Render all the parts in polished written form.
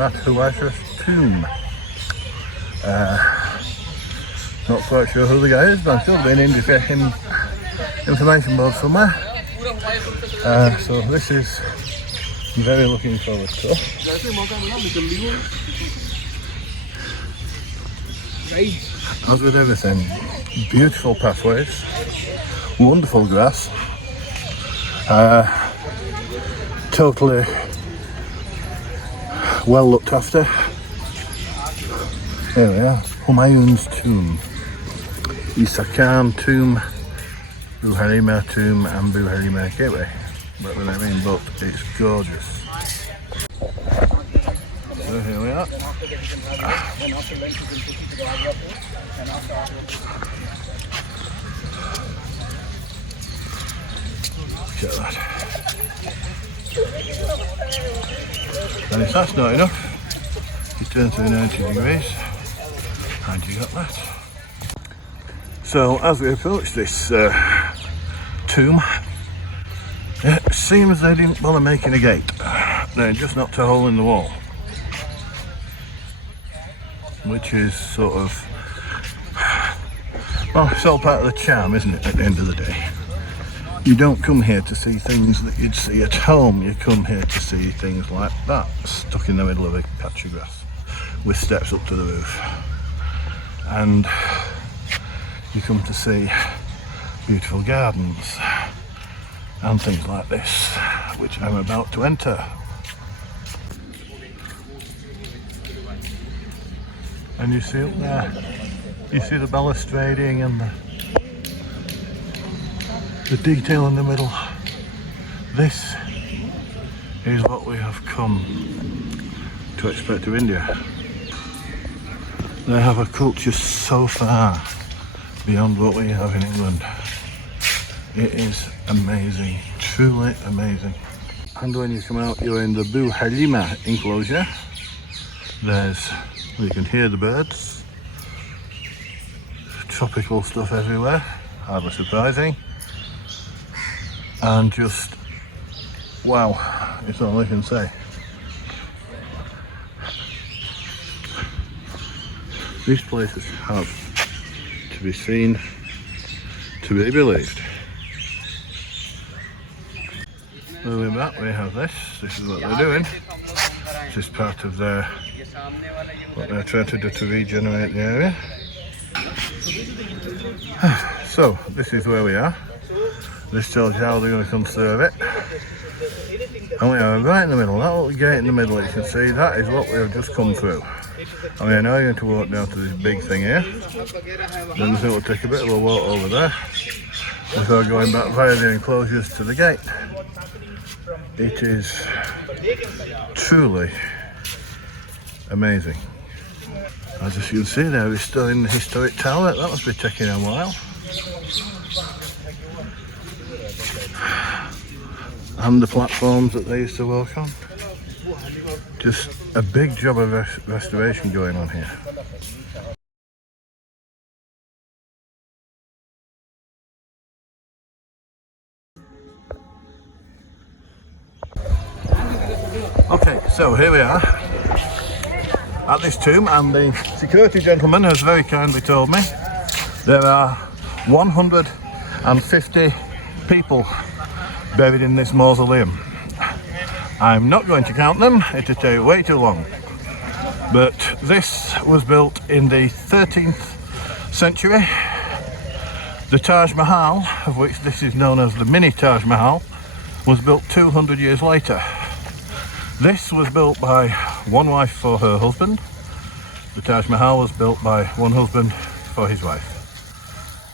at Huayra's tomb. Not quite sure who the guy is, but I'm still being in information board somewhere. So this is very looking forward to. As with everything, beautiful pathways, wonderful grass, totally well looked after. There we are, Humayun's tomb, Isa Khan tomb, Buharima tomb and Buharima gateway. Whatever they mean, but it's gorgeous. So here we are. Look at that. And if that's not enough, you turn to 90 degrees and you got that. So as we approach this tomb, it seems they didn't bother making a gate. They just knocked a hole in the wall, which is sort of, well, it's all part of the charm, isn't it, at the end of the day? You don't come here to see things that you'd see at home. You come here to see things like that, stuck in the middle of a patch of grass with steps up to the roof. And you come to see beautiful gardens and things like this, which I'm about to enter. And you see up there, you see the balustrading and the detail in the middle. This is what we have come to expect of India. They have a culture so far beyond what we have in England. It is amazing, truly amazing. And when you come out, you're in the Buharima enclosure. You can hear the birds. Tropical stuff everywhere, hardly surprising. And just, wow, it's all I can say. These places have to be seen to be believed. Moving back, we have this is what they're doing. This is part of what they're trying to do to regenerate the area. So, this is where we are. This tells you how they're going to conserve it. And we are right in the middle. That little gate in the middle, you can see, that is what we have just come through. I mean, now you're going to walk down to this big thing here. Then I think we'll take a bit of a walk over there before going back via the enclosures to the gate. It is truly amazing. As you can see, they're restoring the historic tower. That must be taking a while. And the platforms that they used to walk on. Just a big job of restoration going on here. Okay, so here we are at this tomb, and the security gentleman has very kindly told me there are 150 people buried in this mausoleum. I'm not going to count them, it'll take way too long. But this was built in the 13th century. The Taj Mahal, of which this is known as the mini Taj Mahal, was built 200 years later. This was built by one wife for her husband. The Taj Mahal was built by one husband for his wife.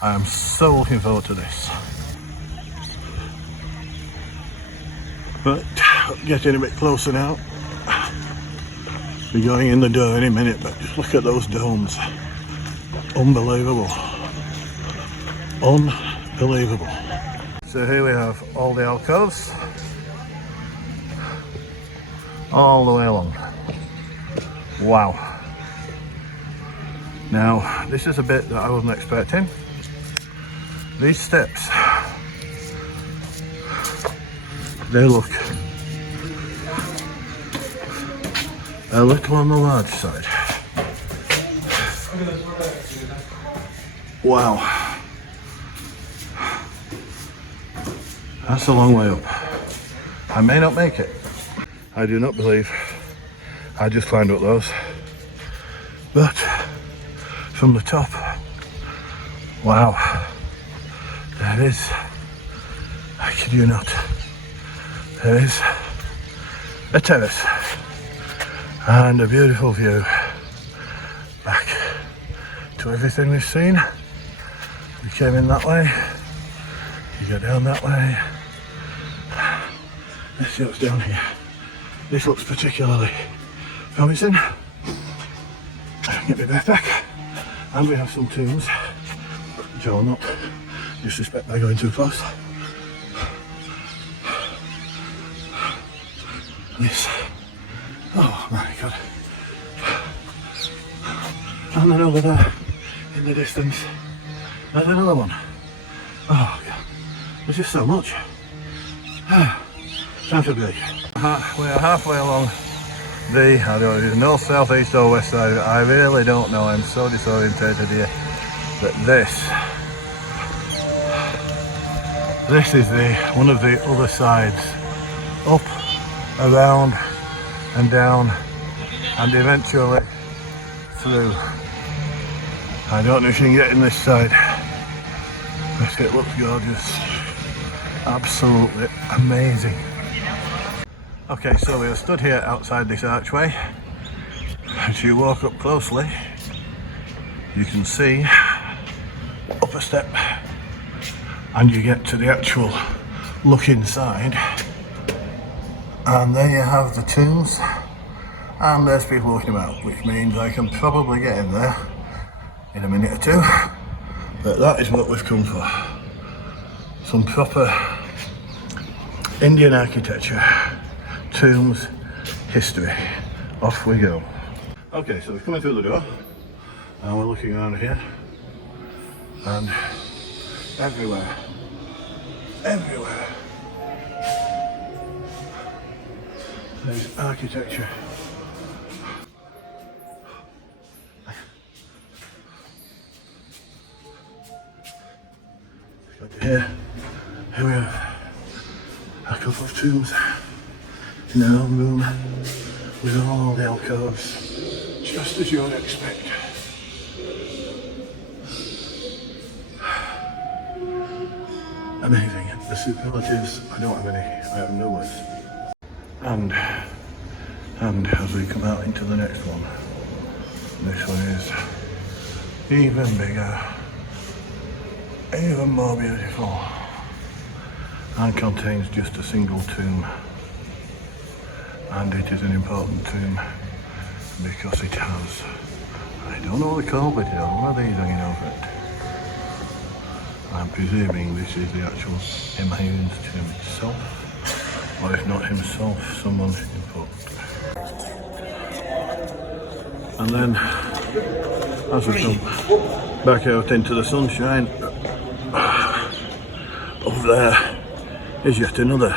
I am so looking forward to this. But getting a bit closer now. Be going in the door any minute, but just look at those domes. Unbelievable. Unbelievable. So here we have all the alcoves. All the way along. Wow. Now, this is a bit that I wasn't expecting. These steps, they look a little on the large side. Wow, that's a long way up. I may not make it. I do not believe I just climbed up those, but from the top, wow, there is, I kid you not, there is a terrace and a beautiful view back to everything we've seen. We came in that way, you go down that way. Let's see what's down here. This looks particularly promising. Get my backpack, and we have some tombs, which I will not disrespect by going too close. Yes. Oh my god. And then over there, in the distance, there's another one. Oh god. There's just so much. Time to break. We are halfway along the, I don't know if it's north, south, east or west side. I really don't know, I'm so disorientated here. But this is one of the other sides. Up, around and down and eventually through. I don't know if you can get in this side, but it looks gorgeous. Absolutely amazing. Okay, so we are stood here outside this archway. As you walk up closely, you can see up a step and you get to the actual look inside, and there you have the tombs, and there's people walking about, which means I can probably get in there in a minute or two. But that is what we've come for. Some proper Indian architecture, tombs, history. Off we go. Okay, so we're coming through the door and we're looking around here, and everywhere there's architecture. Here we have a couple of tombs in their own room with all the alcoves, just as you would expect. Amazing. The superlatives, I don't have any, I have no words. And as we come out into the next one, this one is even bigger, even more beautiful, and contains just a single tomb. And it is an important tomb because it has, I don't know what they're called, but it has one of these hanging over it. I'm presuming this is the actual Humayun's tomb itself, or if not himself, someone important. And then, as we come back out into the sunshine, over there is yet another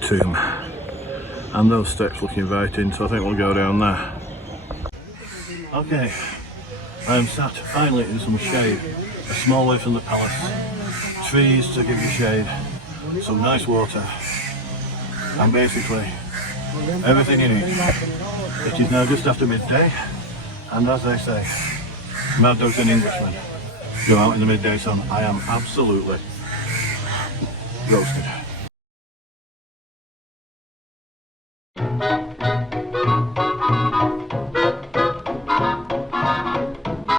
tomb, and those steps look inviting, so I think we'll go down there. Okay, I am sat finally in some shade, a small way from the palace, trees to give you shade, some nice water, and basically everything you need. It is now just after midday, and as they say, mad dogs and Englishmen go out in the midday sun. I am absolutely roasted.